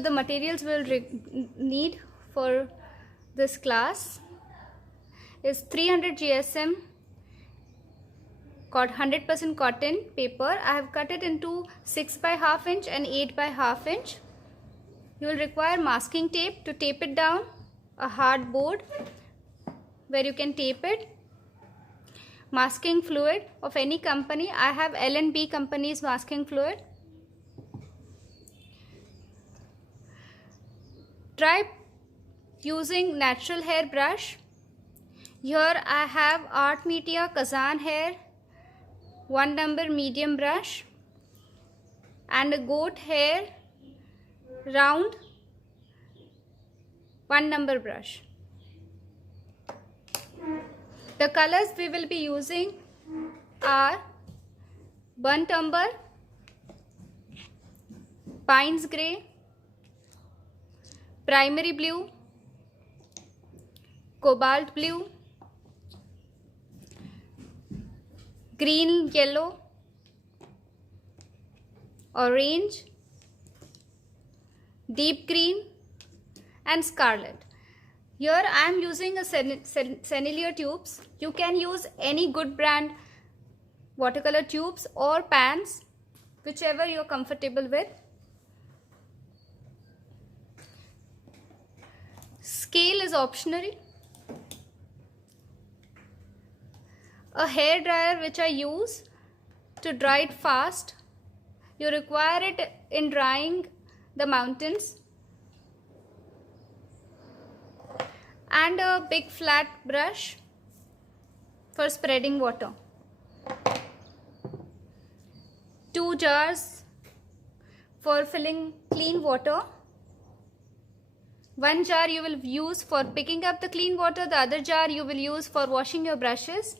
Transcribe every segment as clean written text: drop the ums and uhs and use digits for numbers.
the materials we'll need for this class is 300 GSM 100% cotton paper. I have cut it into 6 by ½ inch and 8 by ½ inch. You will require masking tape to tape it down, a hard board where you can tape it, masking fluid of any company. I have L&B company's masking fluid. Try using natural hair brush. Here I have Art Media Kazan hair 1 number medium brush and a goat hair round 1 number brush. The colors we will be using are burnt umber, pines grey, primary blue, cobalt blue, green yellow, orange, deep green and scarlet. Here I am using a Sennelier tubes. You can use any good brand watercolor tubes or pans, whichever you are comfortable with. Scale is optional. A hair dryer which I use to dry it fast. You require it in drying the mountains. And a big flat brush for spreading water. 2 jars for filling clean water. 1 jar you will use for picking up the clean water, the other jar you will use for washing your brushes.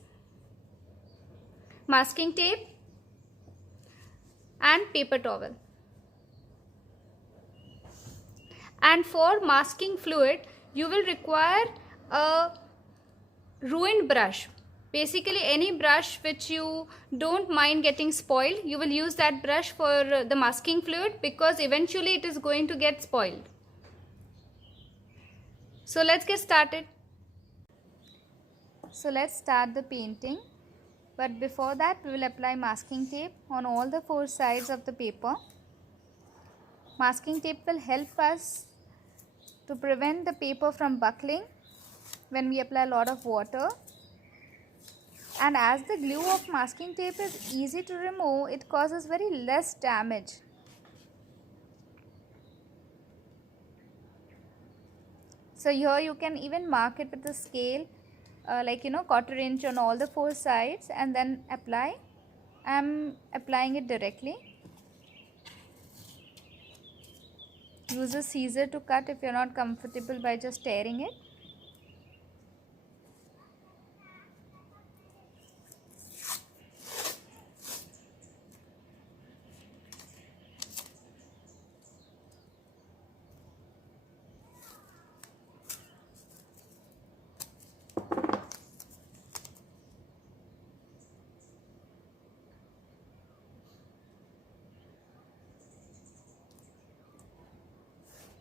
Masking tape and paper towel. And for masking fluid, you will require a ruined brush. Basically any brush which you don't mind getting spoiled, you will use that brush for the masking fluid, because eventually it is going to get spoiled. So let's get started. So let's start the painting. But before that, we will apply masking tape on all the 4 sides of the paper. Masking tape will help us to prevent the paper from buckling when we apply a lot of water. And as the glue of masking tape is easy to remove, it causes very less damage. So here you can even mark it with a scale, like 1/4 inch on all the 4 sides, and then apply. I am applying it directly. Use a scissor to cut if you are not comfortable by just tearing it.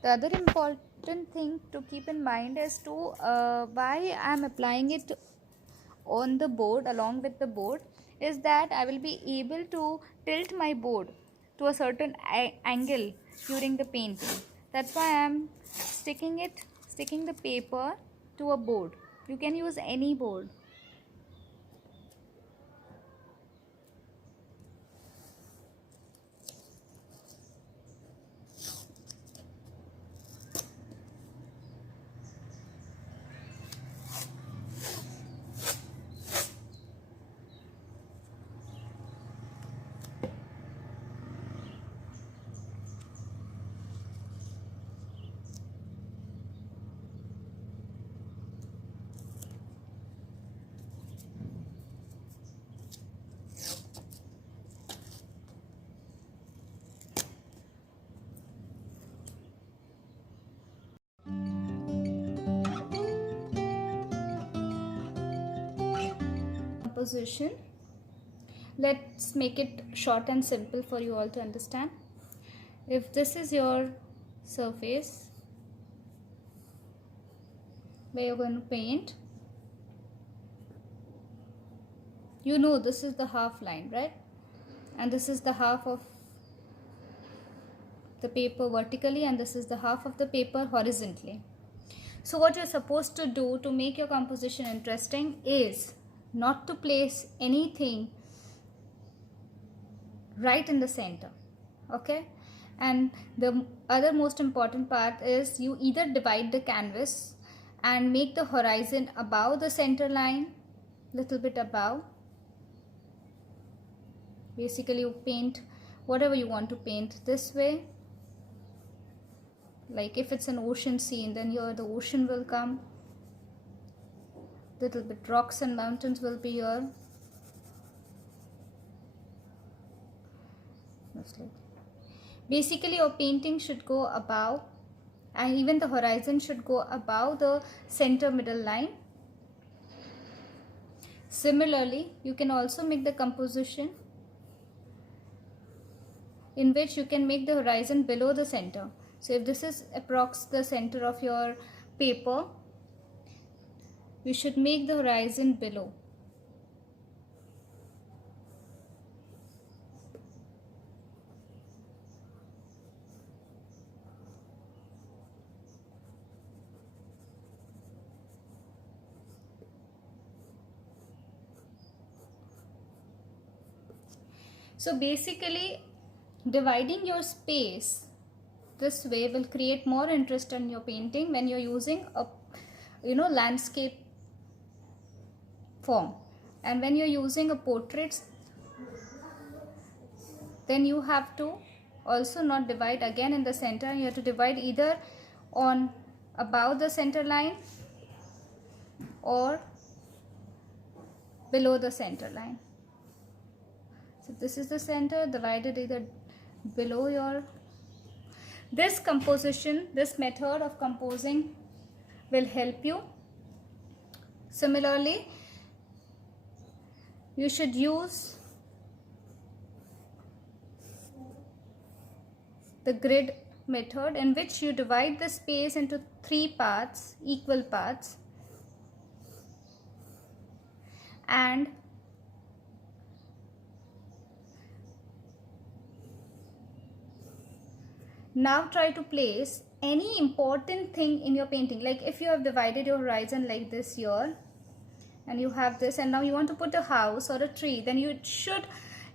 The other important thing to keep in mind is to why I am applying it on the board along with the board is that I will be able to tilt my board to a certain angle during the painting. That's why I am sticking the paper to a board. You can use any board. Composition. Let's make it short and simple for you all to understand. If this is your surface where you're going to paint. You know this is the half line, right? And this is the half of the paper vertically, and this is the half of the paper horizontally. So what you're supposed to do to make your composition interesting is not to place anything right in the center, okay? And the other most important part is you either divide the canvas and make the horizon above the center line, little bit above. Basically you paint whatever you want to paint this way. Like if it's an ocean scene, then here the ocean will come. Little bit rocks and mountains will be here. Basically your painting should go above, and even the horizon should go above the center middle line. Similarly, you can also make the composition in which you can make the horizon below the center. So if this is approx the center of your paper, you should make the horizon below. So basically dividing your space this way will create more interest in your painting when you're using a landscape form. And when you're using a portrait, then you have to also not divide again in the center. You have to divide either on above the center line or below the center line. So this is the center, divided either below your. This composition, this method of composing will help you. Similarly, you should use the grid method, in which you divide the space into 3 parts, equal parts, and now try to place any important thing in your painting. Like if you have divided your horizon like this here, and you have this, and now you want to put a house or a tree, then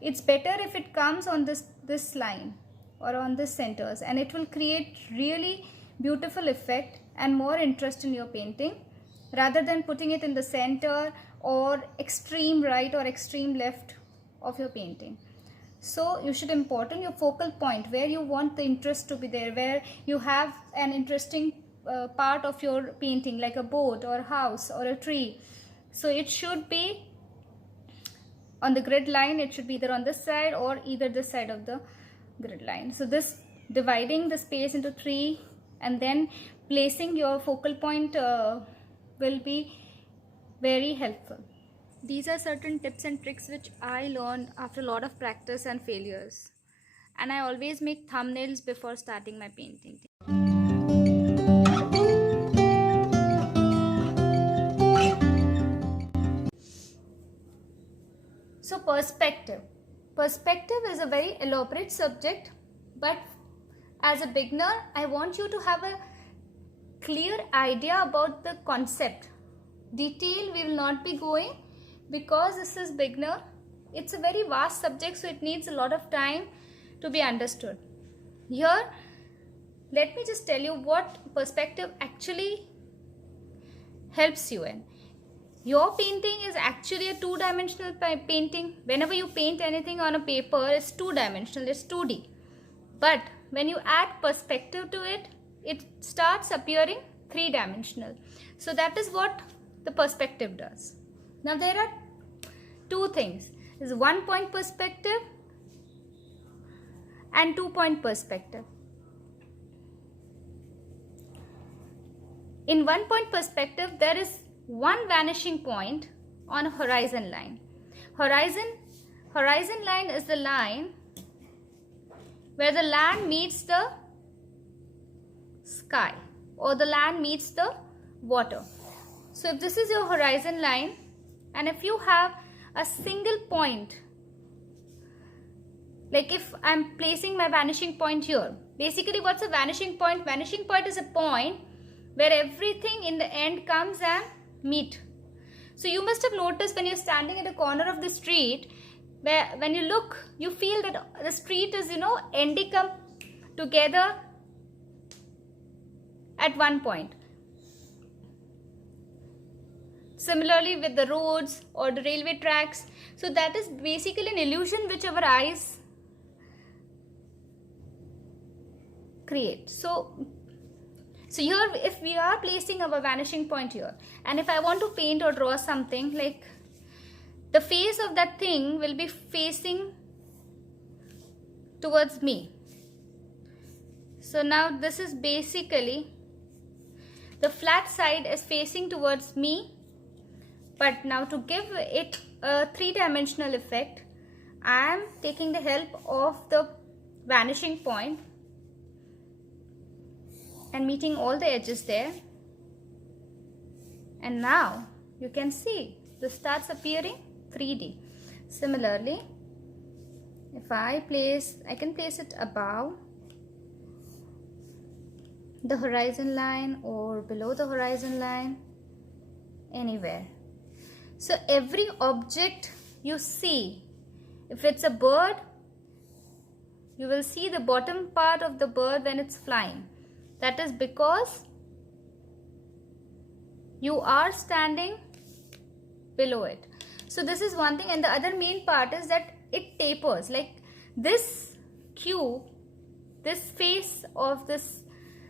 it's better if it comes on this line or on this centers, and it will create really beautiful effect and more interest in your painting, rather than putting it in the center or extreme right or extreme left of your painting. So you should important your focal point where you want the interest to be there, where you have an interesting part of your painting, like a boat or a house or a tree. So it should be on the grid line. It should be either on this side or either this side of the grid line. So this dividing the space into 3 and then placing your focal point will be very helpful. These are certain tips and tricks which I learned after a lot of practice and failures. And I always make thumbnails before starting my painting. So perspective. Perspective is a very elaborate subject, but as a beginner, I want you to have a clear idea about the concept. Detail we will not be going, because this is beginner. It's a very vast subject, so it needs a lot of time to be understood. Here, let me just tell you what perspective actually helps you in. Your painting is actually a two-dimensional painting. Whenever you paint anything on a paper, it's two-dimensional, it's 2D. But when you add perspective to it, it starts appearing three-dimensional. So that is what the perspective does. Now there are two things. There's 1-point perspective and 2-point perspective. In 1-point perspective, there is one vanishing point on a horizon line. Horizon line is the line where the land meets the sky, or the land meets the water. So if this is your horizon line, and if you have a single point, like if I'm placing my vanishing point here, basically what's a vanishing point? Vanishing point is a point where everything in the end comes and meet. So you must have noticed when you're standing at a corner of the street, where when you look, you feel that the street is, ending up together at one point. Similarly with the roads or the railway tracks. So that is basically an illusion which our eyes create. So here, if we are placing our vanishing point here, and if I want to paint or draw something, like the face of that thing will be facing towards me. So now this is basically, the flat side is facing towards me, but now to give it a three-dimensional effect, I am taking the help of the vanishing point and meeting all the edges there. And now you can see this starts appearing 3D. Similarly, if I can place it above the horizon line or below the horizon line, anywhere. So every object you see, if it's a bird, you will see the bottom part of the bird when it's flying. That is because you are standing below it. So this is one thing, and the other main part is that it tapers. Like this cube, this face of this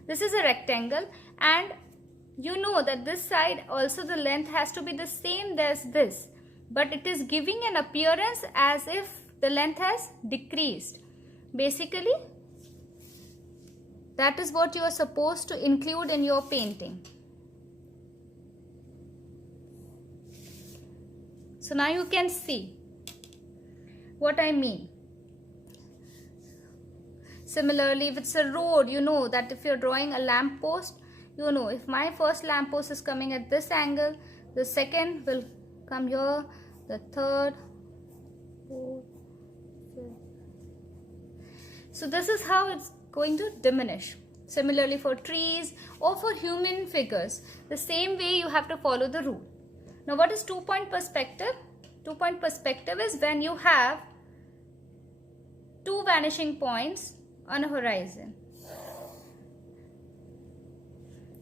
is a rectangle, and you know that this side also the length has to be the same as this, but it is giving an appearance as if the length has decreased. Basically, that is what you are supposed to include in your painting. So now you can see what I mean. Similarly, if it's a road, you know that if you're drawing a lamp post, you know if my first lamp post is coming at this angle, the second will come here, the third, fourth, fifth. So this is how it's going to diminish. Similarly for trees or for human figures, the same way you have to follow the rule. Now what is two-point perspective? Two-point perspective is when you have two vanishing points on a horizon.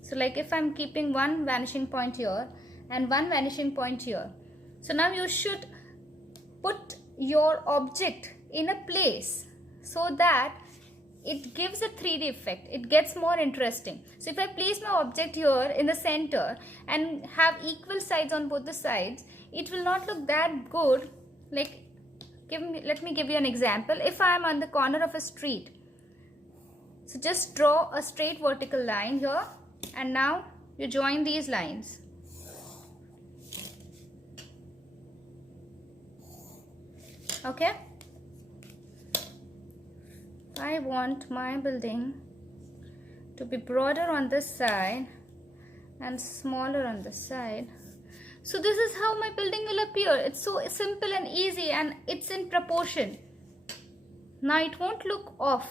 So like if I'm keeping one vanishing point here and one vanishing point here. So now you should put your object in a place so that it gives a 3D effect. It gets more interesting. So if I place my object here in the center and have equal sides on both the sides, it will not look that good. Like, let me give you an example. If I am on the corner of a street, so just draw a straight vertical line here, and now you join these lines. Okay? I want my building to be broader on this side and smaller on this side. So this is how my building will appear. It's so simple and easy, and it's in proportion. Now it won't look off.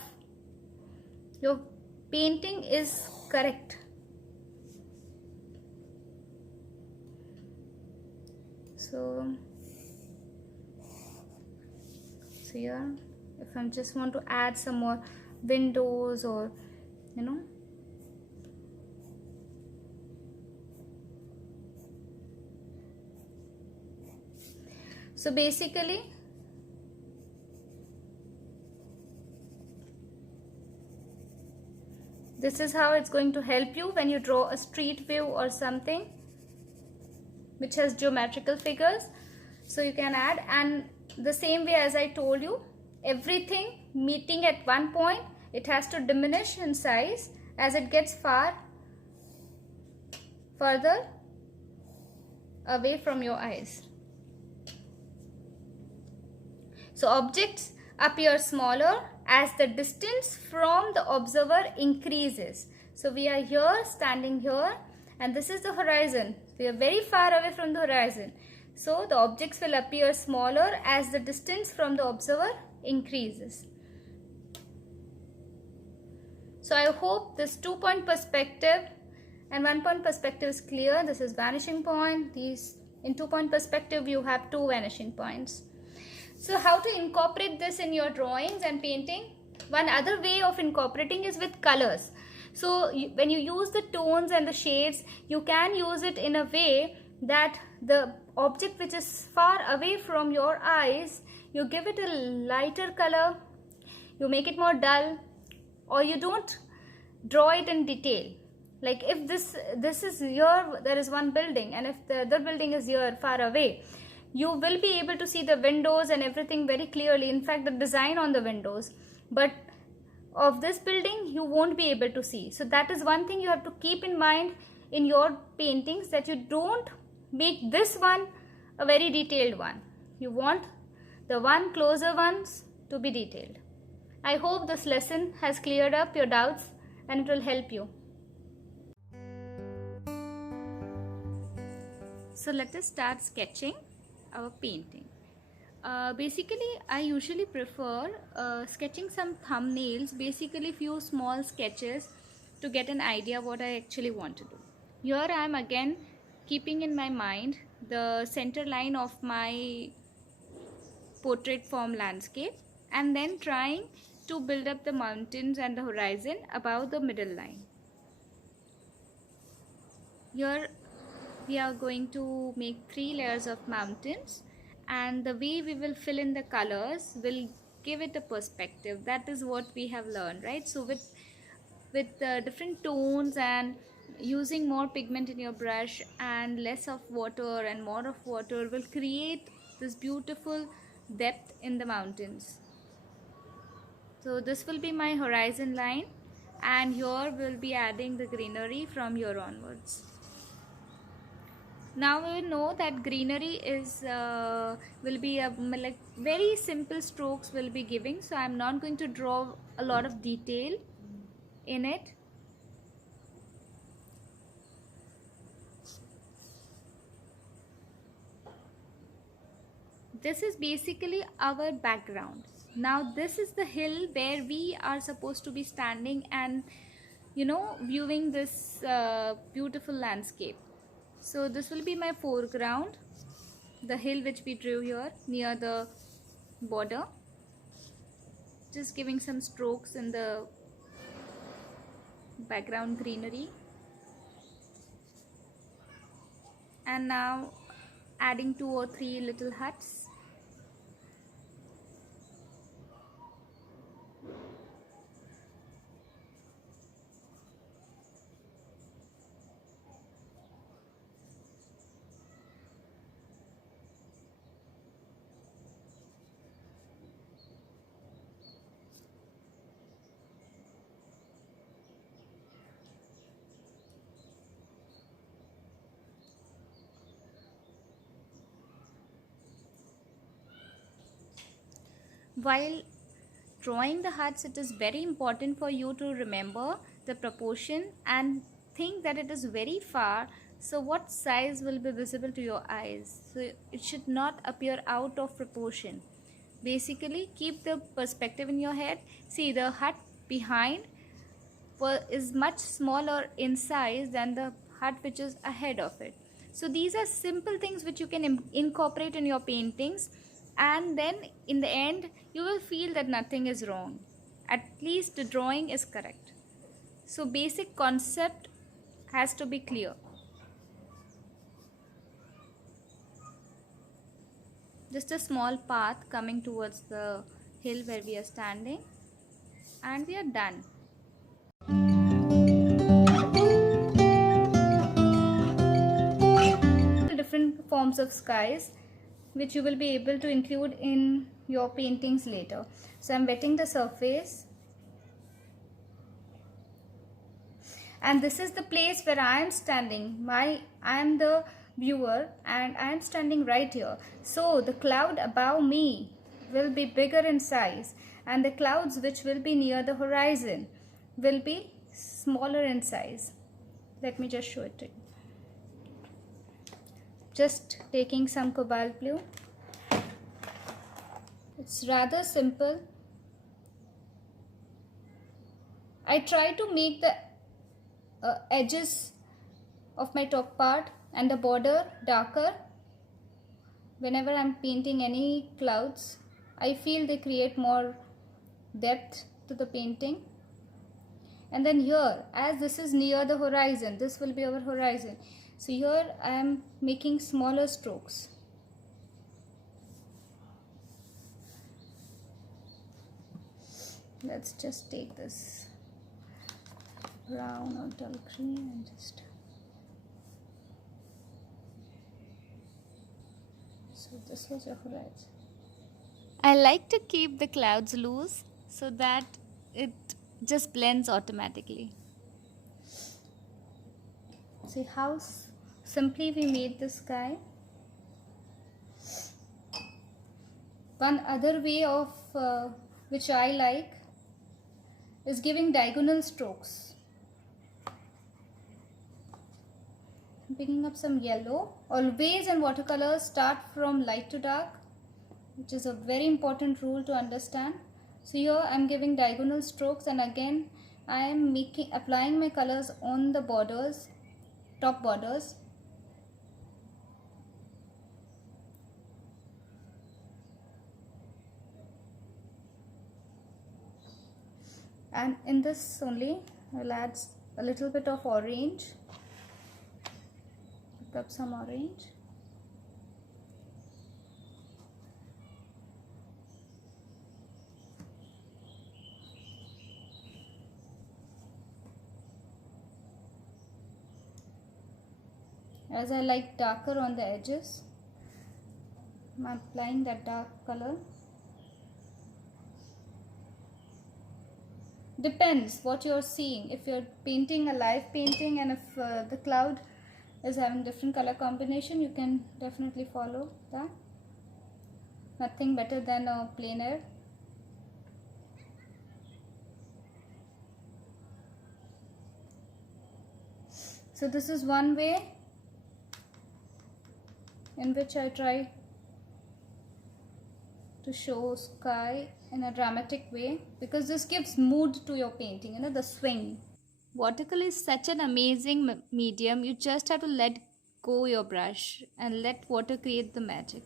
Your painting is correct. So here, if I just want to add some more windows or so basically this is how it's going to help you when you draw a street view or something which has geometrical figures. So you can add, and the same way as I told you, everything meeting at one point, it has to diminish in size as it gets further away from your eyes. So objects appear smaller as the distance from the observer increases. So we are here, standing here, and this is the horizon. We are very far away from the horizon. So the objects will appear smaller as the distance from the observer increases. So I hope this 2-point perspective and 1-point perspective is clear. This is vanishing point. These in 2-point perspective you have 2 vanishing points. So how to incorporate this in your drawings and painting? One other way of incorporating is with colors. So when you use the tones and the shades, you can use it in a way that the object which is far away from your eyes, you give it a lighter color, you make it more dull, or you don't draw it in detail. Like if this is here, there is one building, and if the other building is here far away, you will be able to see the windows and everything very clearly. In fact, the design on the windows. But of this building, you won't be able to see. So that is one thing you have to keep in mind in your paintings, that you don't make this one a very detailed one. You want the one closer ones to be detailed. I hope this lesson has cleared up your doubts and it will help you. So let us start sketching our painting. Basically, I usually prefer sketching some thumbnails, basically few small sketches to get an idea what I actually want to do. Here I am again keeping in my mind the center line of my portrait form landscape, and then trying to build up the mountains and the horizon above the middle line. Here we are going to make 3 layers of mountains, and the way we will fill in the colors will give it a perspective. That is what we have learned, right? So with different tones and using more pigment in your brush and less of water and more of water will create this beautiful depth in the mountains. So this will be my horizon line, and here we'll be adding the greenery from here onwards. Now we will know that greenery is will be like very simple strokes will be giving, so I am not going to draw a lot of detail in it. This is basically our background. Now this is the hill where we are supposed to be standing and viewing this beautiful landscape. So this will be my foreground, the hill which we drew here near the border. Just giving some strokes in the background greenery. And now adding 2 or 3 little huts. While drawing the huts, it is very important for you to remember the proportion and think that it is very far. So what size will be visible to your eyes? So it should not appear out of proportion. Basically, keep the perspective in your head. See, the hut behind is much smaller in size than the hut which is ahead of it. So these are simple things which you can incorporate in your paintings, and then in the end you will feel that nothing is wrong. At least the drawing is correct. So basic concept has to be clear. Just a small path coming towards the hill where we are standing, and we are done. Different forms of skies which you will be able to include in your paintings later. So I'm wetting the surface, and this is the place where I am standing. I am the viewer and I am standing right here. So the cloud above me will be bigger in size, and the clouds which will be near the horizon will be smaller in size. Let me just show it to you. Just taking some cobalt blue. It's rather simple. I try to make the edges of my top part and the border darker. Whenever I'm painting any clouds, I feel they create more depth to the painting. And then here, as this is near the horizon, this will be our horizon. So here I am making smaller strokes. Let's just take this brown or dull green and just... So this was your horizon. I like to keep the clouds loose so that it just blends automatically. See how simply we made the sky. One other way of which I like is giving diagonal strokes. I'm picking up some yellow. Always in watercolor, start from light to dark, which is a very important rule to understand. So here I am giving diagonal strokes, and again I am applying my colors on the borders, top borders. And in this only I'll add a little bit of orange. Pick up some orange. As I like darker on the edges, I'm applying that dark color. Depends what you're seeing. If you're painting a live painting and if the cloud is having different color combination, you can definitely follow that. Nothing better than a plein air. So this is one way in which I try to show sky in a dramatic way, because this gives mood to your painting, the swing. Watercolor is such an amazing medium. You just have to let go your brush and let water create the magic.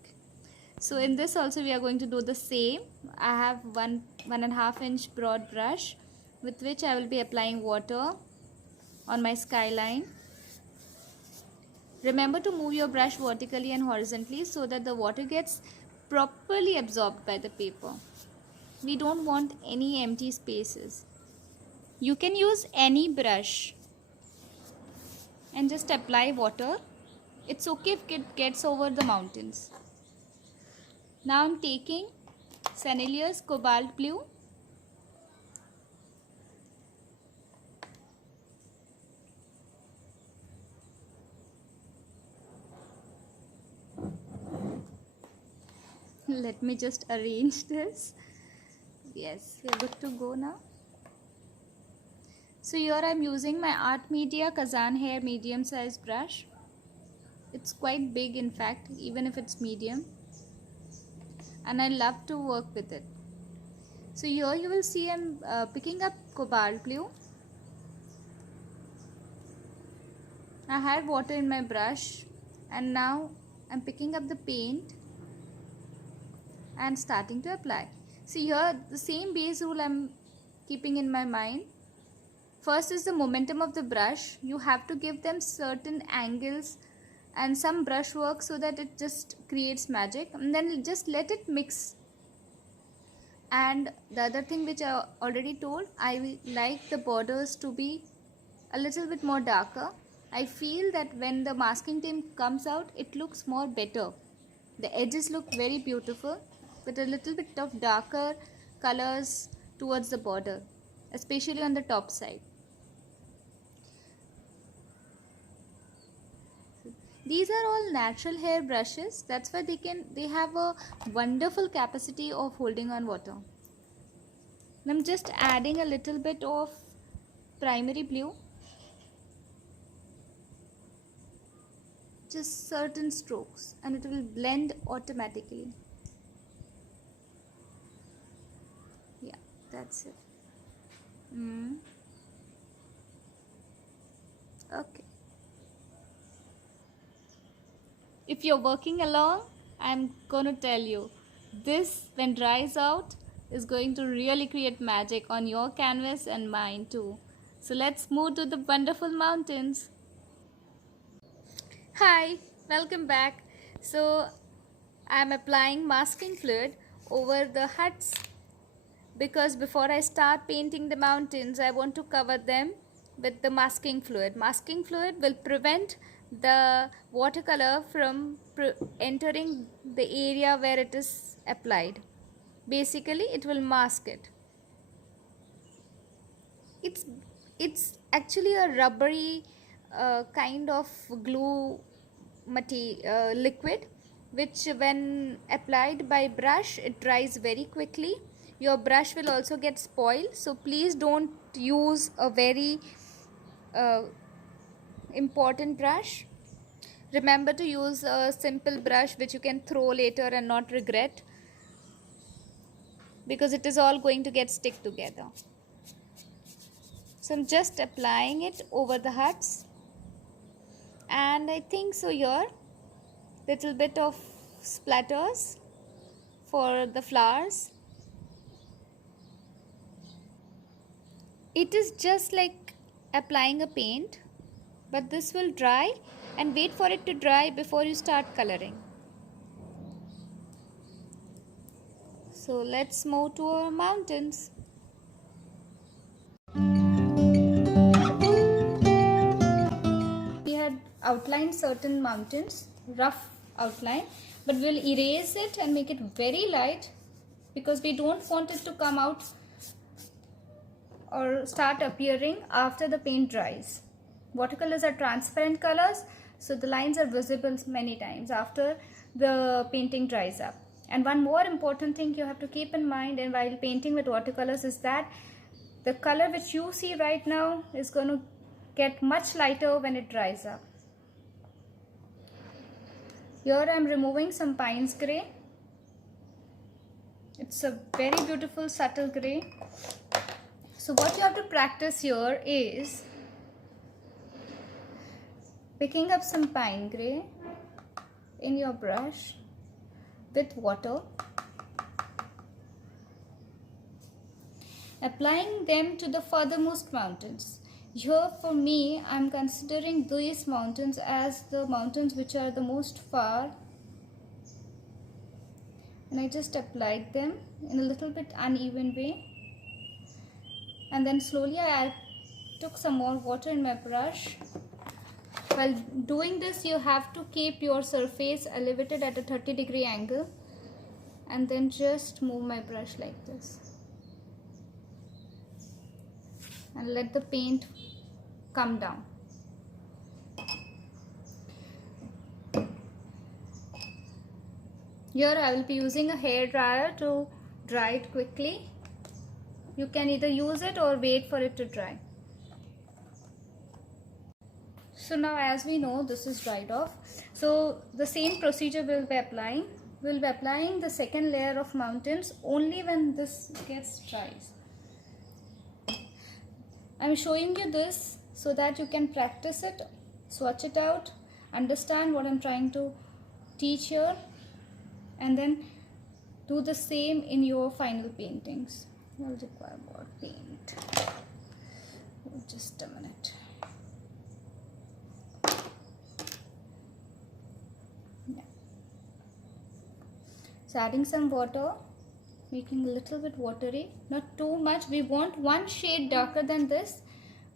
So in this also we are going to do the same. I have 1.5 inch broad brush with which I will be applying water on my skyline. Remember to move your brush vertically and horizontally so that the water gets properly absorbed by the paper. We don't want any empty spaces. You can use any brush and just apply water. It's okay if it gets over the mountains. Now I'm taking Sennelier's cobalt blue. Let me just arrange this. Yes, we're good to go now. So here I'm using my Art Media Kazan hair medium size brush. It's quite big in fact, even if it's medium. And I love to work with it. So here you will see I'm picking up cobalt blue. I had water in my brush and now I'm picking up the paint and starting to apply. See here the same base rule I'm keeping in my mind. First is the momentum of the brush. You have to give them certain angles and some brush work so that it just creates magic, and then just let it mix. And the other thing which I already told, I like the borders to be a little bit more darker. I feel that when the masking tape comes out, it looks more better. The edges look very beautiful with a little bit of darker colors towards the border, especially on the top side. These are all natural hair brushes. That's why they have a wonderful capacity of holding on water. And I'm just adding a little bit of primary blue, just certain strokes, and it will blend automatically. Yeah, that's it. Okay. If you're working along, I'm gonna tell you, this when dries out is going to really create magic on your canvas and mine too. So let's move to the wonderful mountains. Hi, welcome back. So I'm applying masking fluid over the huts because before I start painting the mountains, I want to cover them with the masking fluid. Masking fluid will prevent the watercolor from entering the area where it is applied. Basically, it will mask it. It's actually a rubbery kind of glue liquid, which when applied by brush it dries very quickly. Your brush will also get spoiled, so please don't use a very uh, important brush. Remember to use a simple brush which you can throw later and not regret, because it is all going to get stick together. So I'm just applying it over the huts, and I think so here little bit of splatters for the flowers. It is just like applying a paint, but this will dry, and wait for it to dry before you start coloring. So let's move to our mountains. We had outlined certain mountains, rough outline, but we'll erase it and make it very light because we don't want it to come out or start appearing after the paint dries. Watercolors are transparent colors, so the lines are visible many times after the painting dries up. And one more important thing you have to keep in mind and while painting with watercolors is that the color which you see right now is going to get much lighter when it dries up. Here I am removing some Pines Grey. It's a very beautiful subtle grey. So what you have to practice here is picking up some Pine Grey in your brush with water, applying them to the furthermost mountains. Here for me, I am considering these mountains as the mountains which are the most far, and I just applied them in a little bit uneven way, and then slowly I took some more water in my brush. While doing this, you have to keep your surface elevated at a 30-degree angle, and then just move my brush like this and let the paint come down. Here I will be using a hair dryer to dry it quickly. You can either use it or wait for it to dry. So now as we know this is dried off, so the same procedure we'll be applying. We'll be applying the second layer of mountains only when this gets dry. I'm showing you this so that you can practice it, swatch it out, understand what I'm trying to teach here, and then do the same in your final paintings. You'll require more paint. Just a minute. Yeah. So adding some water, making a little bit watery, not too much. We want one shade darker than this,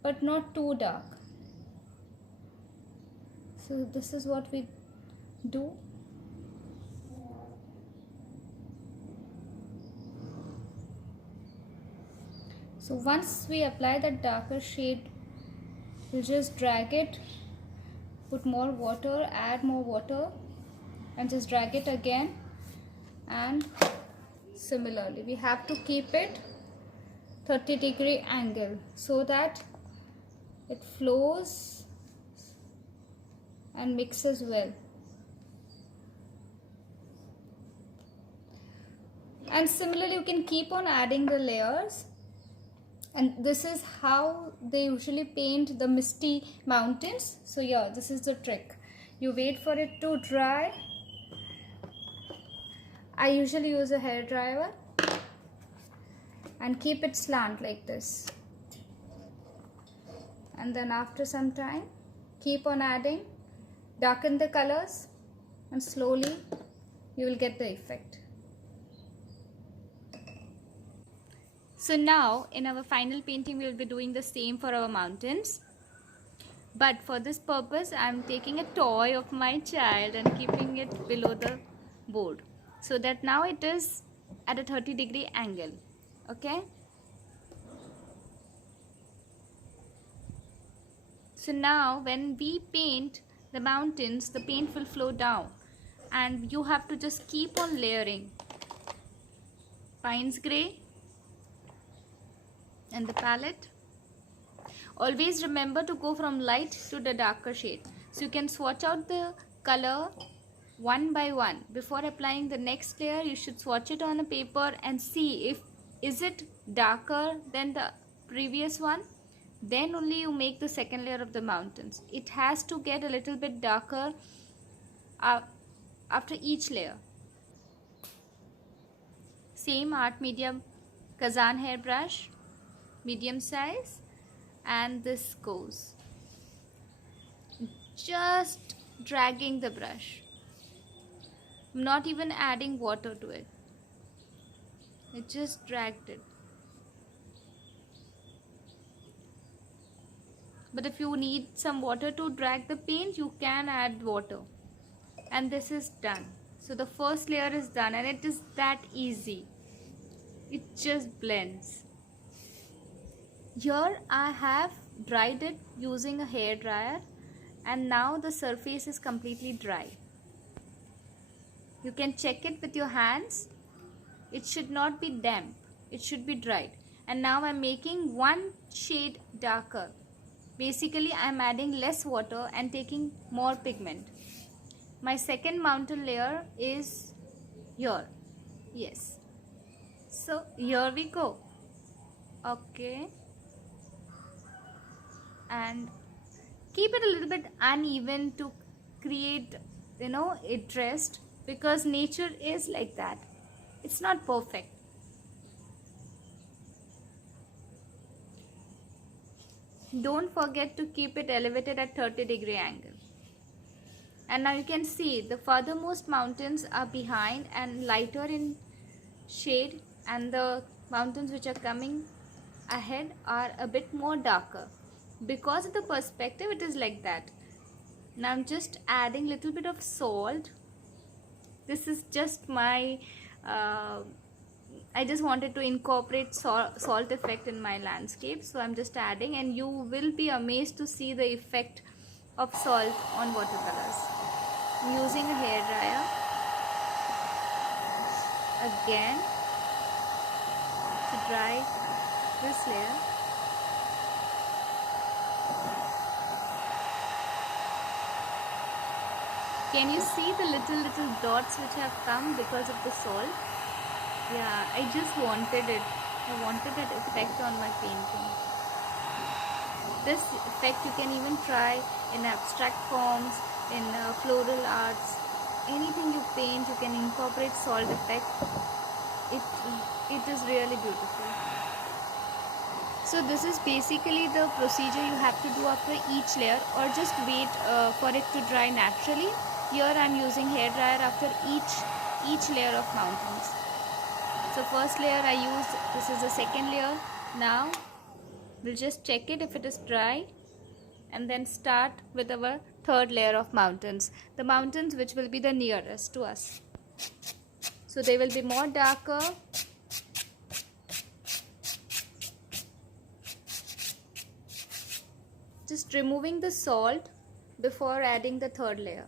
but not too dark. So this is what we do. So once we apply that darker shade, we'll just drag it, put more water, add more water, and just drag it again. And similarly, we have to keep it 30-degree angle so that it flows and mixes well. And similarly, you can keep on adding the layers. And this is how they usually paint the misty mountains. So yeah, this is the trick. You wait for it to dry. I usually use a hair dryer and keep it slant like this. And then after some time, keep on adding, darken the colors, and slowly you will get the effect. So now in our final painting we will be doing the same for our mountains. But for this purpose I am taking a toy of my child and keeping it below the board, so that now it is at a 30-degree angle. Okay. So now when we paint the mountains, the paint will flow down and you have to just keep on layering. Pines grey and the palette. Always remember to go from light to the darker shade. So you can swatch out the color one by one. Before applying the next layer, you should swatch it on a paper and see if is it darker than the previous one. Then only you make the second layer of the mountains. It has to get a little bit darker after each layer. Same art medium Kazan hairbrush, medium size, and this goes. Just dragging the brush. I'm not even adding water to it. I just dragged it. But if you need some water to drag the paint, you can add water. And this is done. So the first layer is done and it is that easy. It just blends. Here I have dried it using a hair dryer and now the surface is completely dry. You can check it with your hands. It should not be damp. It should be dried. And now I'm making one shade darker. Basically, I'm adding less water and taking more pigment. My second mountain layer is here. Yes. So, here we go. Okay. And keep it a little bit uneven to create, it rest, because nature is like that. It's not perfect. Don't forget to keep it elevated at 30-degree angle. And now you can see the furthermost mountains are behind and lighter in shade, and the mountains which are coming ahead are a bit more darker. Because of the perspective, it is like that. Now I'm just adding little bit of salt. This is just my I just wanted to incorporate salt effect in my landscape, so I'm just adding, and you will be amazed to see the effect of salt on watercolors. I'm using a hair dryer again to dry this layer. Can you see the little dots which have come because of the salt? Yeah, I just wanted it. I wanted that effect on my painting. This effect you can even try in abstract forms, in floral arts. Anything you paint, you can incorporate salt effect. It is really beautiful. So this is basically the procedure you have to do after each layer, or just wait for it to dry naturally. Here I am using hair dryer after each layer of mountains. So first layer I used, this is the second layer. Now we'll just check it if it is dry and then start with our third layer of mountains. The mountains which will be the nearest to us. So they will be more darker. Just removing the salt before adding the third layer.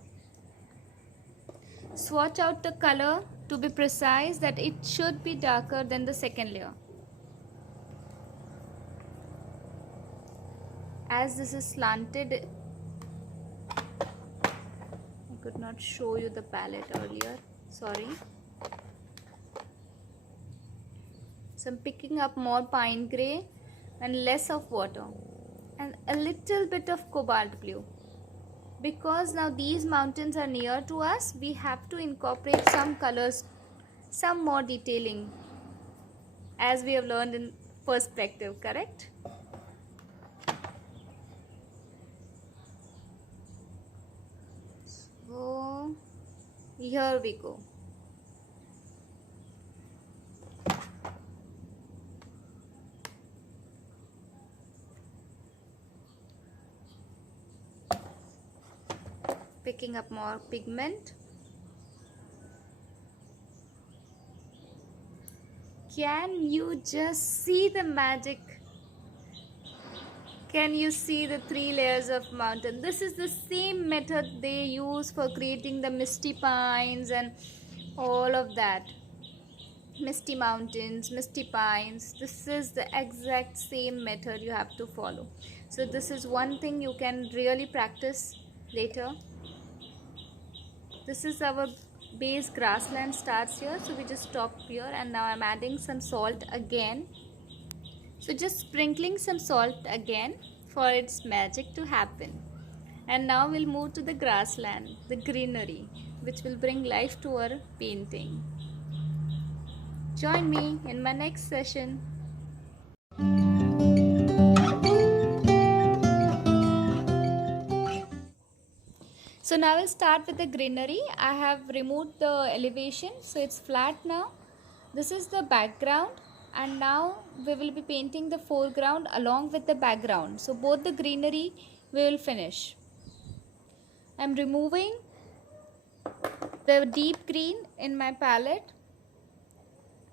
Swatch out the color to be precise that it should be darker than the second layer. as this is slanted, I could not show you the palette earlier, sorry. So I'm picking up more pine gray and less of water and a little bit of cobalt blue. Because now these mountains are near to us, we have to incorporate some colors, some more detailing, as we have learned in perspective, correct? So here we go. Picking up more pigment. Can you just see the magic? Can you see the 3 layers of mountain? This is the same method they use for creating the misty pines and all of that. Misty mountains, misty pines. This is the exact same method you have to follow. So this is one thing you can really practice later. This is our base grassland starts here, so we just stop here, and now I'm adding some salt again. So just sprinkling some salt again for its magic to happen. And now we'll move to the grassland, the greenery, which will bring life to our painting. Join me in my next session. So now we'll start with the greenery. I have removed the elevation, so it's flat now. This is the background, and now we will be painting the foreground along with the background. So both the greenery we will finish. I'm removing the deep green in my palette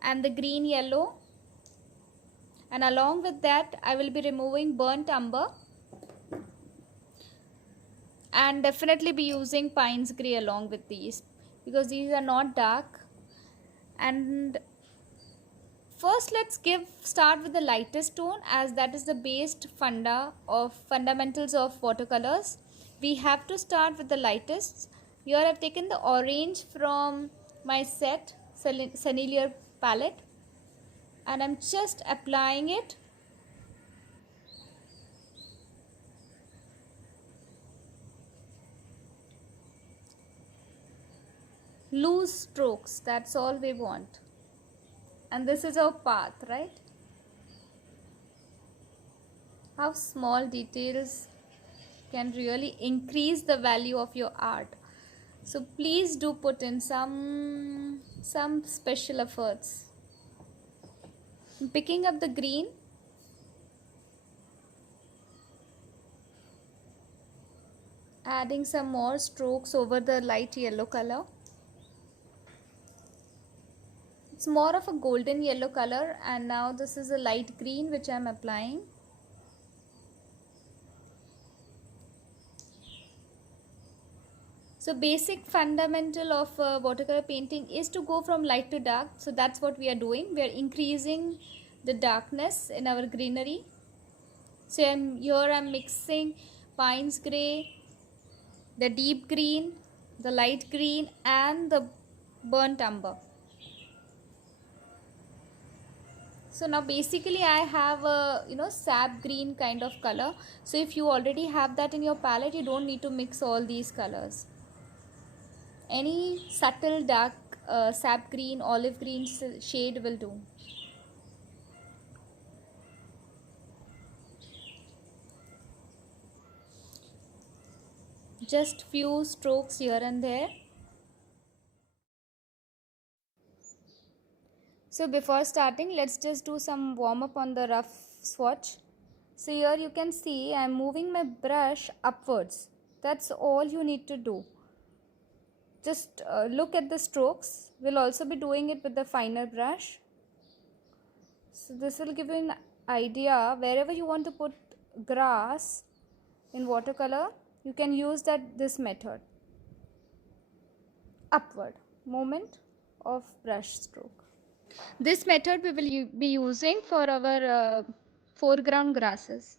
and the green yellow, and along with that I will be removing burnt umber and definitely be using pines gray along with these, because these are not dark. And first let's start with the lightest tone, as that is the base fundamentals of watercolors. We have to start with the lightest. Here I've taken the orange from my set Sennelier palette, and I'm just applying it. Loose strokes, that's all we want. And this is our path, right? How small details can really increase the value of your art. So please do put in some special efforts. I'm picking up the green, adding some more strokes over the light yellow color. It's more of a golden yellow color, and now this is a light green which I'm applying. So basic fundamental of watercolor painting is to go from light to dark. So that's what we are doing. We are increasing the darkness in our greenery. So I'm mixing pines gray, the deep green, the light green, and the burnt umber. So now basically I have a sap green kind of color. So if you already have that in your palette, you don't need to mix all these colors. Any subtle dark sap green, olive green shade will do. Just few strokes here and there. So before starting, let's just do some warm up on the rough swatch. So here you can see I'm moving my brush upwards. That's all you need to do. Just look at the strokes. We'll also be doing it with the finer brush. So this will give you an idea. Wherever you want to put grass in watercolor, you can use this method. Upward movement of brush stroke. This method we will be using for our foreground grasses.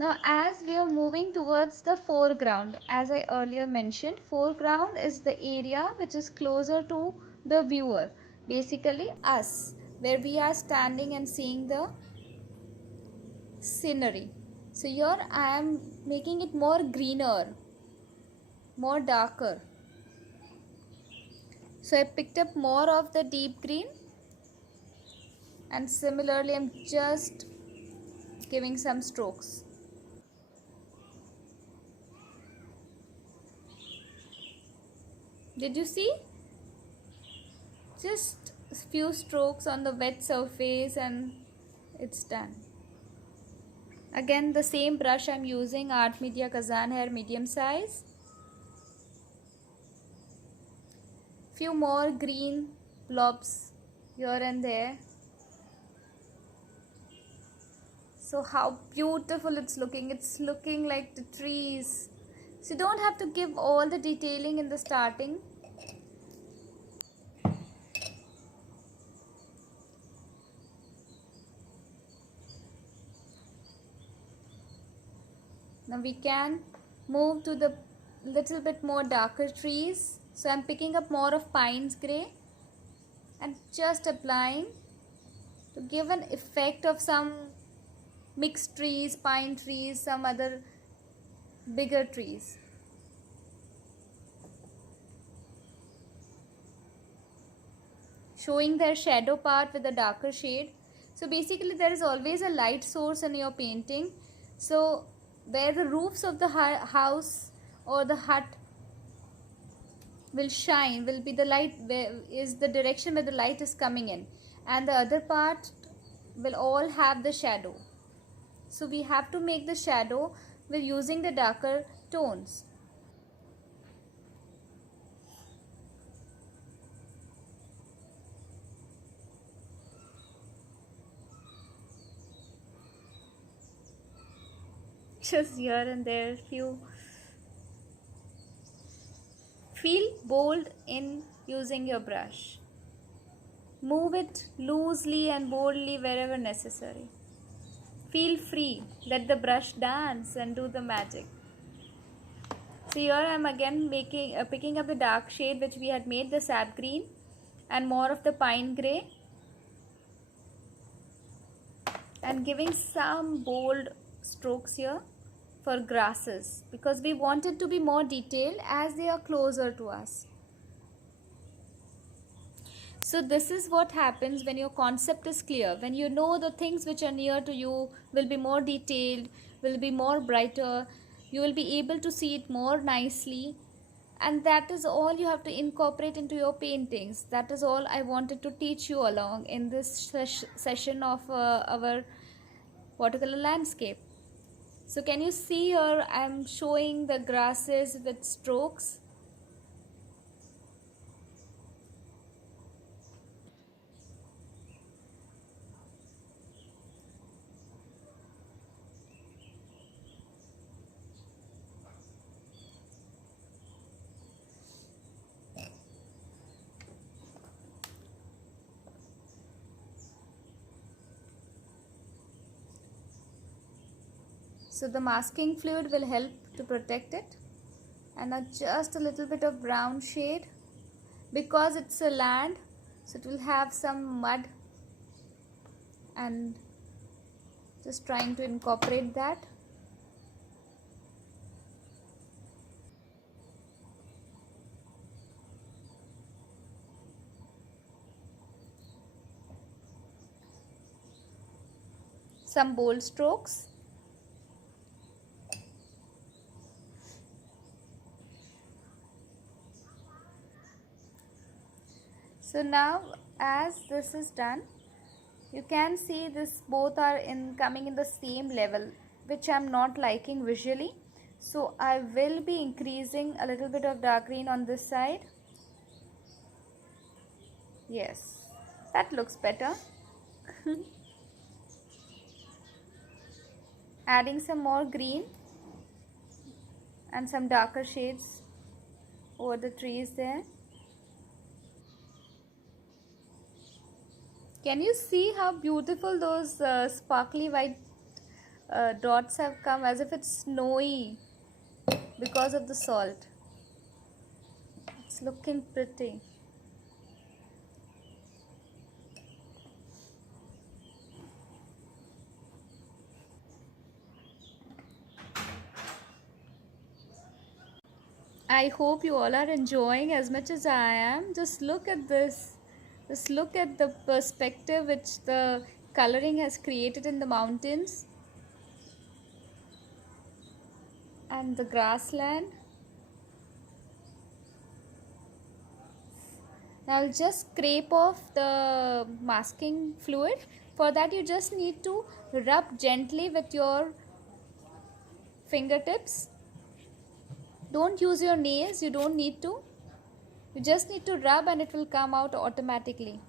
Now, as we are moving towards the foreground, as I earlier mentioned, foreground is the area which is closer to the viewer, basically us, where we are standing and seeing the scenery. So here I am making it more greener, more darker. So I picked up more of the deep green, and similarly I'm just giving some strokes. Did you see? Just a few strokes on the wet surface and it's done. Again the same brush I'm using, Art Media Kazan Hair medium size. Few more green blobs here and there. So how beautiful it's looking like the trees. So you don't have to give all the detailing in the starting. Now we can move to the little bit more darker trees. So I'm picking up more of Pines Grey and just applying to give an effect of some mixed trees, pine trees, some other bigger trees. Showing their shadow part with a darker shade. So basically there is always a light source in your painting. So where the roofs of the house or the hut will shine, will be the light, where is the direction where the light is coming in, and the other part will all have the shadow. So we have to make the shadow with using the darker tones. Just here and there few. Feel bold in using your brush. Move it loosely and boldly wherever necessary. Feel free. Let the brush dance and do the magic. So here I am again picking up the dark shade which we had made, the sap green, and more of the pine grey, and giving some bold strokes here for grasses because we want it to be more detailed as they are closer to us. So this is what happens when your concept is clear. When you know the things which are near to you will be more detailed, will be more brighter, you will be able to see it more nicely, and that is all you have to incorporate into your paintings. That is all I wanted to teach you along in this session of our watercolor landscape. So can you see here I am showing the grasses with strokes. So the masking fluid will help to protect it. And now just a little bit of brown shade because it's a land, so it will have some mud, and just trying to incorporate that. Some bold strokes. So now as this is done, you can see this both are coming in the same level, which I'm not liking visually. So I will be increasing a little bit of dark green on this side. Yes, that looks better. Adding some more green and some darker shades over the trees there. Can you see how beautiful those sparkly white dots have come as if it's snowy because of the salt. It's looking pretty. I hope you all are enjoying as much as I am. Just look at this. Just look at the perspective which the coloring has created in the mountains and the grassland. Now I'll just scrape off the masking fluid. For that you just need to rub gently with your fingertips. Don't use your nails, you don't need to. You just need to rub and it will come out automatically.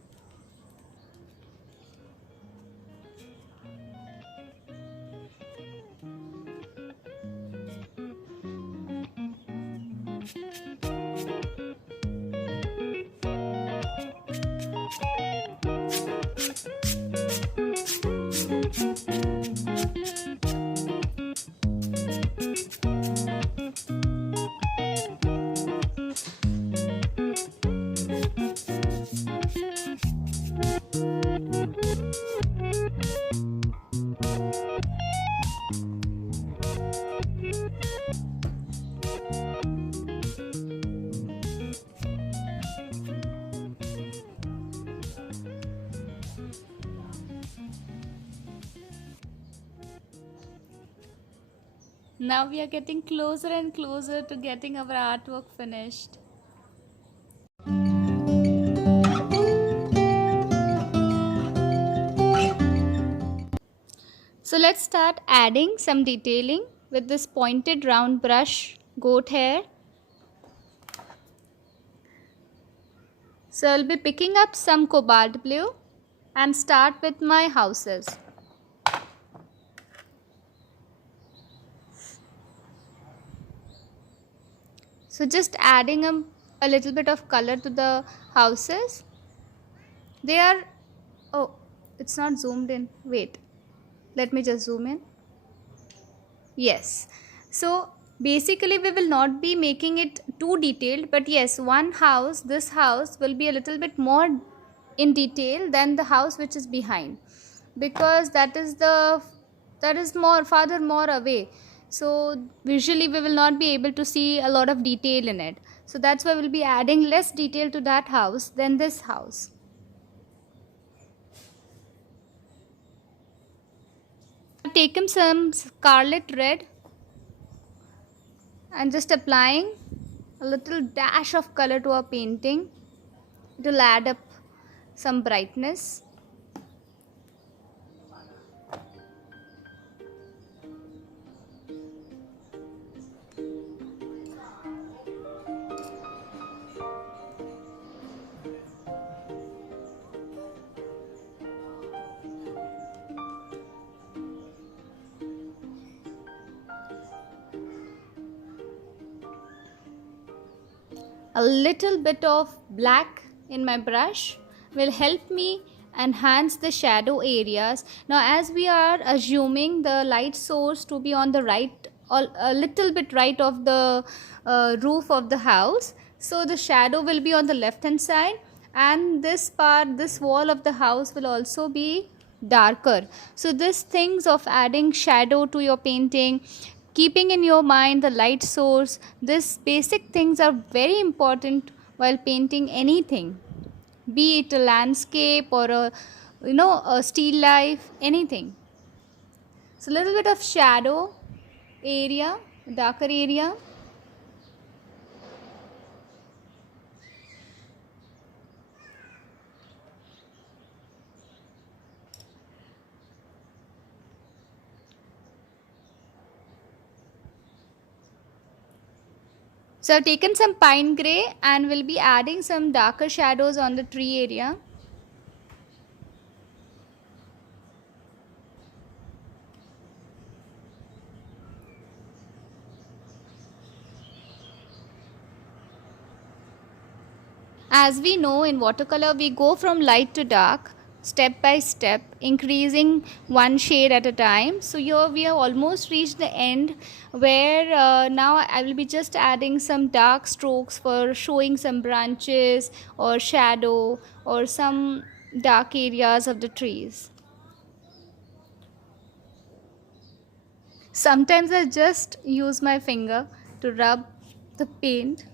Now we are getting closer and closer to getting our artwork finished. So let's start adding some detailing with this pointed round brush, goat hair. So I'll be picking up some cobalt blue and start with my houses. So just adding a little bit of color to the houses. They are, oh, it's not zoomed in. Wait, let me just zoom in. Yes. So basically we will not be making it too detailed, but yes, one house, this house will be a little bit more in detail than the house which is behind, because that is more farther more away. So visually we will not be able to see a lot of detail in it. So that's why we'll be adding less detail to that house than this house. I've taken some scarlet red and just applying a little dash of color to our painting. It will add up some brightness. A little bit of black in my brush will help me enhance the shadow areas. Now as we are assuming the light source to be on the right or a little bit right of the roof of the house, so the shadow will be on the left hand side, and this part, this wall of the house will also be darker. So these things of adding shadow to your painting, keeping in your mind the light source, these basic things are very important while painting anything, be it a landscape or a still life, anything. So little bit of shadow area, darker area. So I've taken some pine grey and will be adding some darker shadows on the tree area. As we know, in watercolor we go from light to dark, step by step, increasing one shade at a time. So here we have almost reached the end, where now I will be just adding some dark strokes for showing some branches or shadow or some dark areas of the trees. Sometimes I just use my finger to rub the paint.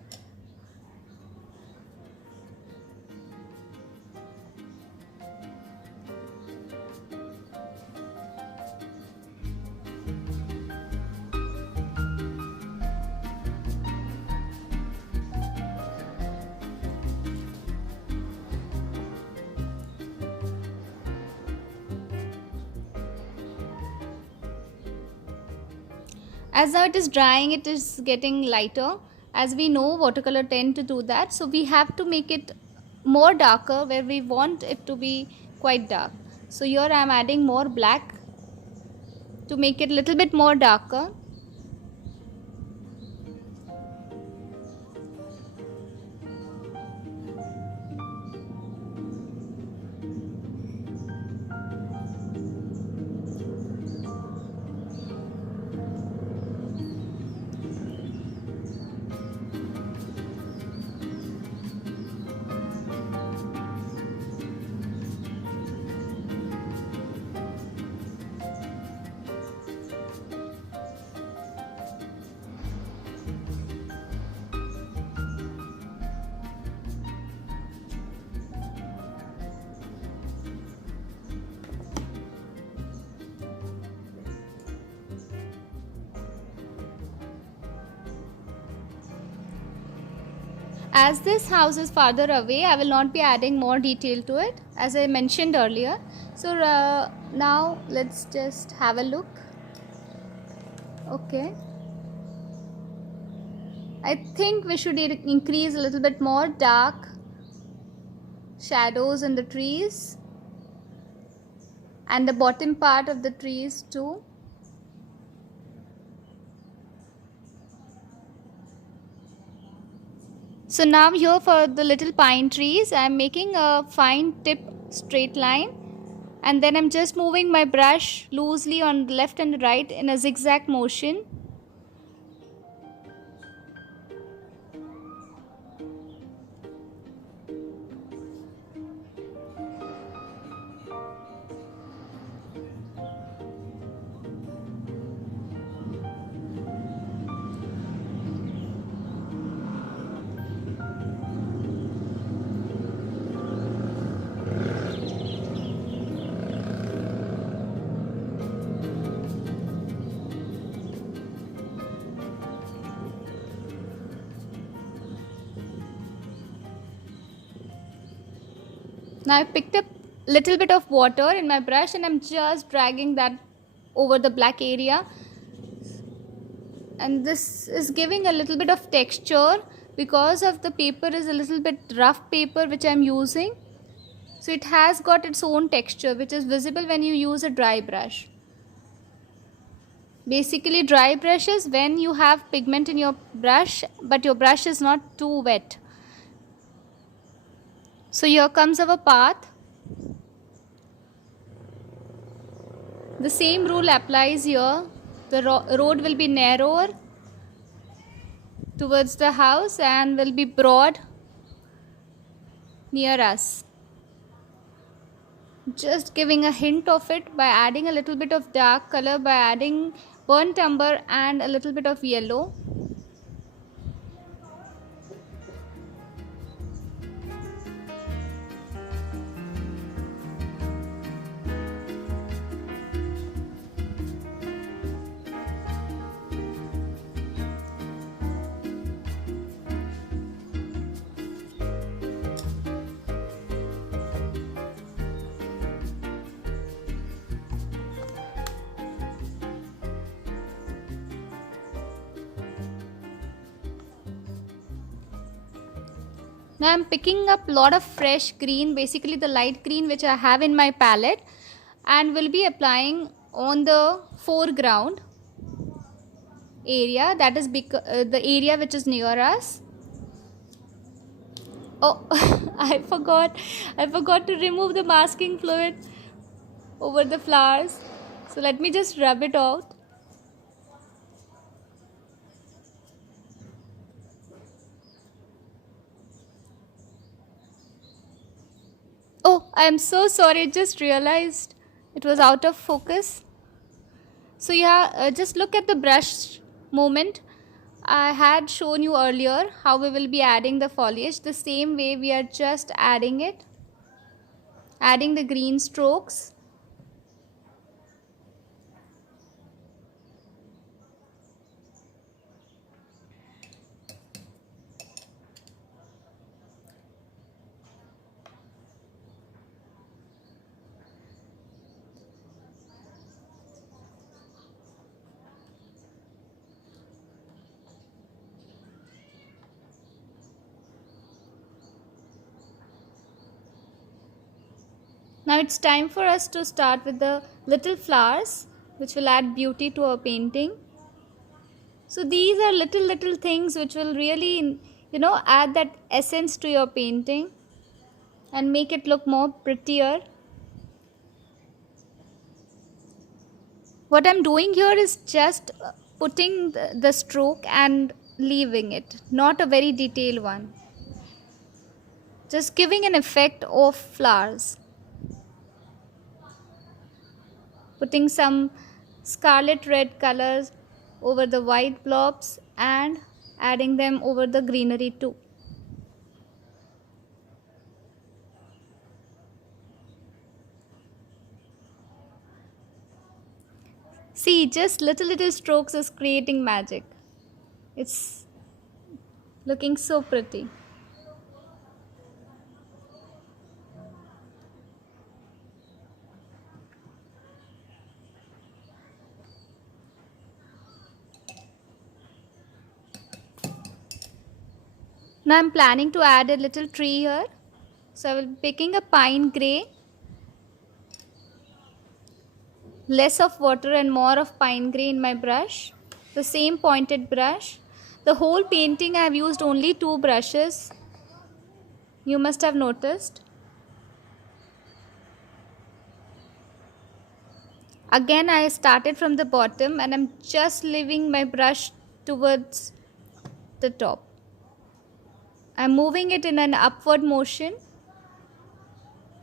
As now it is drying, it is getting lighter. As we know, watercolor tend to do that, so we have to make it more darker where we want it to be quite dark. So here I am adding more black to make it a little bit more darker. As this house is farther away, I will not be adding more detail to it, as I mentioned earlier. So now let's just have a look. Okay, I think we should increase a little bit more dark shadows in the trees and the bottom part of the trees too. So now here for the little pine trees, I am making a fine tip straight line, and then I'm just moving my brush loosely on the left and the right in a zigzag motion. Now I picked up little bit of water in my brush and I'm just dragging that over the black area, and this is giving a little bit of texture because of the paper is a little bit rough paper which I'm using, so it has got its own texture which is visible when you use a dry brush. Basically dry brushes when you have pigment in your brush but your brush is not too wet. So here comes our path. The same rule applies here. The road will be narrower towards the house and will be broad near us. Just giving a hint of it by adding a little bit of dark color, by adding burnt umber and a little bit of yellow. Now I'm picking up a lot of fresh green, basically the light green which I have in my palette, and will be applying on the foreground area, that is the area which is near us. Oh, I forgot to remove the masking fluid over the flowers. So let me just rub it out. Oh, I am so sorry. I just realized it was out of focus. So yeah, just look at the brush movement. I had shown you earlier how we will be adding the foliage. The same way we are just adding it, adding the green strokes. Now it's time for us to start with the little flowers which will add beauty to our painting. So these are little things which will really, add that essence to your painting and make it look more prettier. What I'm doing here is just putting the stroke and leaving it, not a very detailed one. Just giving an effect of flowers. Putting some scarlet red colors over the white blobs and adding them over the greenery too. See, just little strokes is creating magic. It's looking so pretty. Now I'm planning to add a little tree here. So I will be picking a pine grey, less of water and more of pine grey in my brush. The same pointed brush. The whole painting I have used only 2 brushes. You must have noticed. Again I started from the bottom and I'm just leaving my brush towards the top. I'm moving it in an upward motion.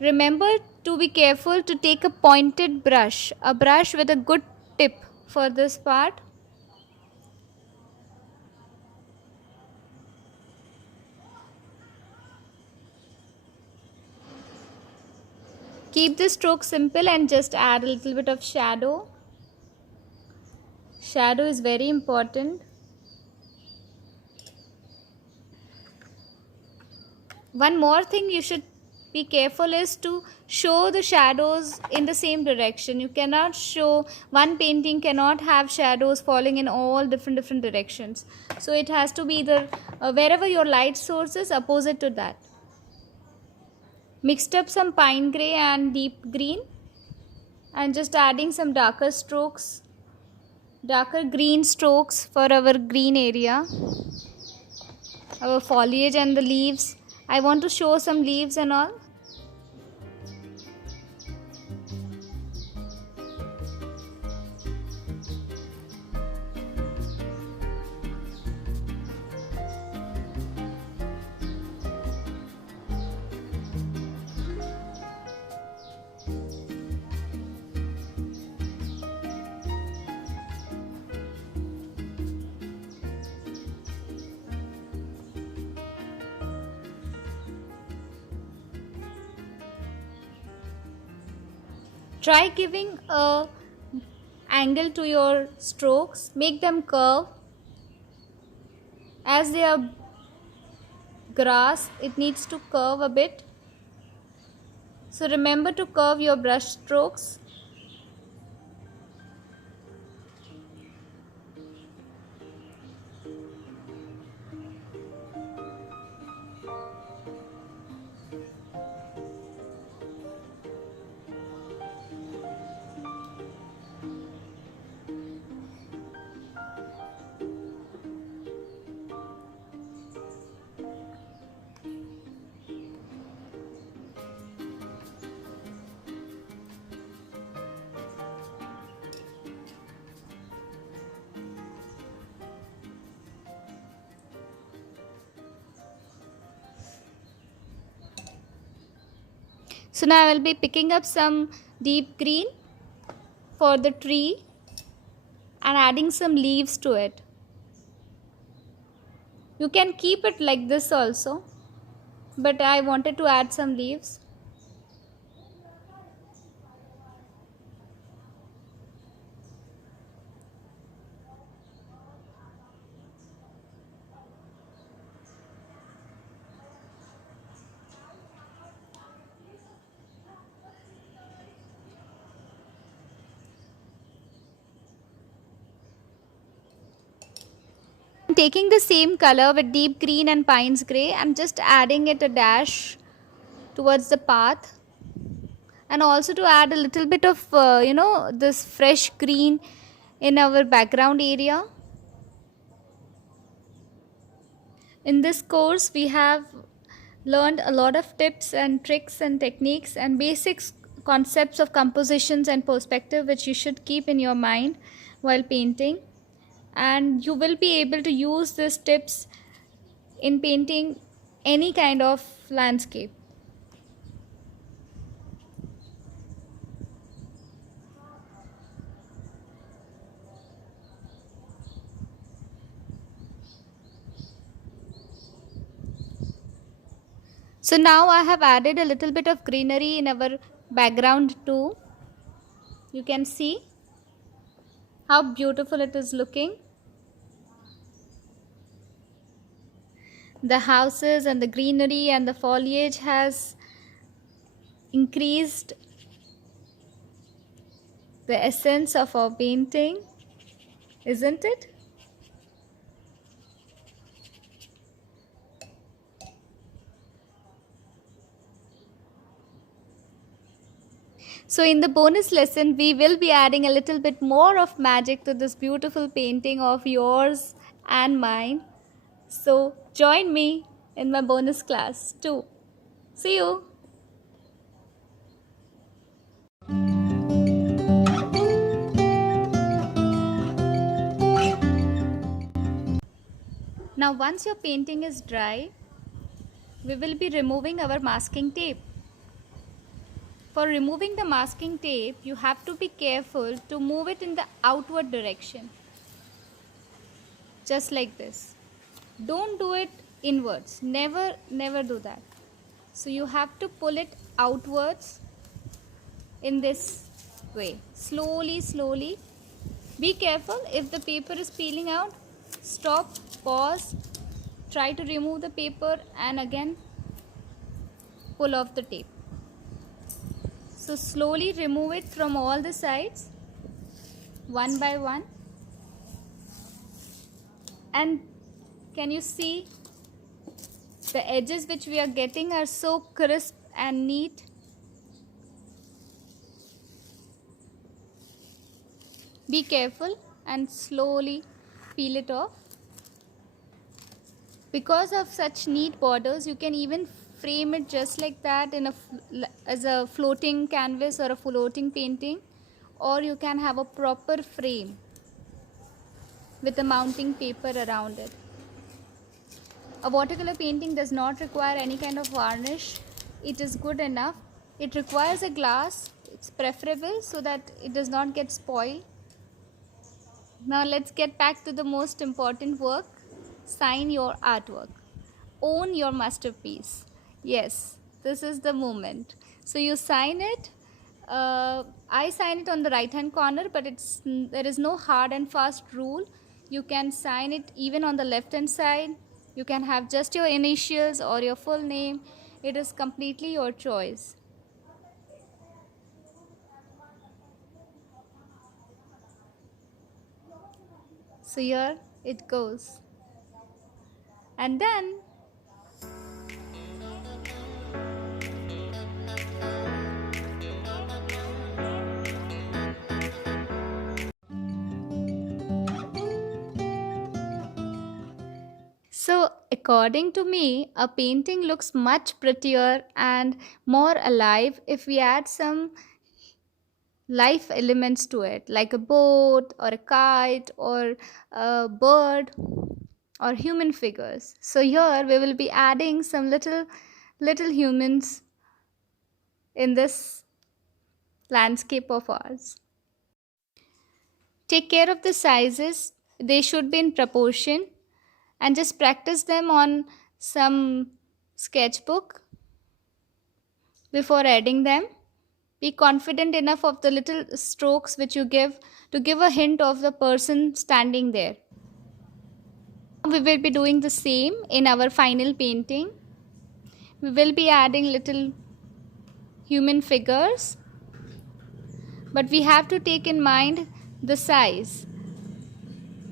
Remember to be careful to take a pointed brush, a brush with a good tip for this part. Keep the stroke simple and just add a little bit of shadow. Shadow is very important. One more thing you should be careful is to show the shadows in the same direction. You cannot show, one painting cannot have shadows falling in all different directions. So it has to be either wherever your light source is, opposite to that. Mixed up some pine grey and deep green and just adding some darker strokes, darker green strokes for our green area, our foliage and the leaves. I want to show some leaves and all. Try giving a angle to your strokes, make them curve. As they are grass, it needs to curve a bit. So remember to curve your brush strokes. So now I will be picking up some deep green for the tree and adding some leaves to it. You can keep it like this also, but I wanted to add some leaves. I'm taking the same color with deep green and pines grey. I'm just adding it a dash towards the path, and also to add a little bit of this fresh green in our background area. In this course we have learned a lot of tips and tricks and techniques and basics concepts of compositions and perspective, which you should keep in your mind while painting, and you will be able to use these tips in painting any kind of landscape. So now I have added a little bit of greenery in our background too. You can see how beautiful it is looking. The houses and the greenery and the foliage has increased the essence of our painting, isn't it? So in the bonus lesson, we will be adding a little bit more of magic to this beautiful painting of yours and mine. So join me in my bonus class too. See you. Now once your painting is dry, we will be removing our masking tape. For removing the masking tape, you have to be careful to move it in the outward direction. Just like this. Don't do it inwards. Never do that. So you have to pull it outwards in this way. Slowly. Be careful. If the paper is peeling out, stop, pause, try to remove the paper and again pull off the tape. So slowly remove it from all the sides, one by one. And can you see the edges which we are getting are so crisp and neat? Be careful and slowly peel it off. Because of such neat borders, you can even frame it just like that in as a floating canvas or a floating painting, or you can have a proper frame with a mounting paper around it. A watercolor painting does not require any kind of varnish. It is good enough. It requires a glass. It's preferable so that it does not get spoiled. Now let's get back to the most important work. Sign your artwork. Own your masterpiece. Yes, this is the moment. So you sign it. I sign it on the right hand corner, but there is no hard and fast rule. You can sign it even on the left hand side. You can have just your initials or your full name. It is completely your choice. So here it goes. And then so according to me, a painting looks much prettier and more alive if we add some life elements to it, like a boat or a kite or a bird or human figures. So here we will be adding some little humans in this landscape of ours. Take care of the sizes, they should be in proportion, and just practice them on some sketchbook before adding them. Be confident enough of the little strokes which you give to give a hint of the person standing there. We will be doing the same in our final painting. We will be adding little human figures, but we have to take in mind the size.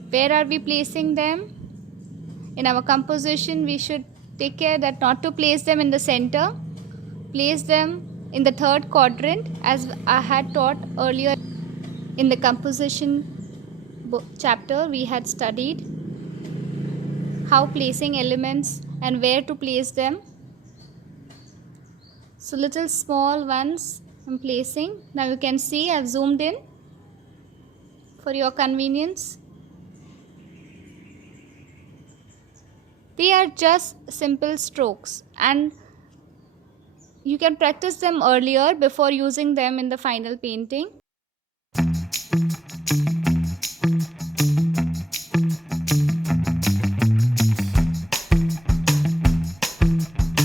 Where are we placing them? In our composition, we should take care that not to place them in the center. Place them in the third quadrant, as I had taught earlier in the composition chapter. We had studied how placing elements and where to place them. So little small ones I'm placing. Now you can see I've zoomed in for your convenience. They are just simple strokes, and you can practice them earlier before using them in the final painting.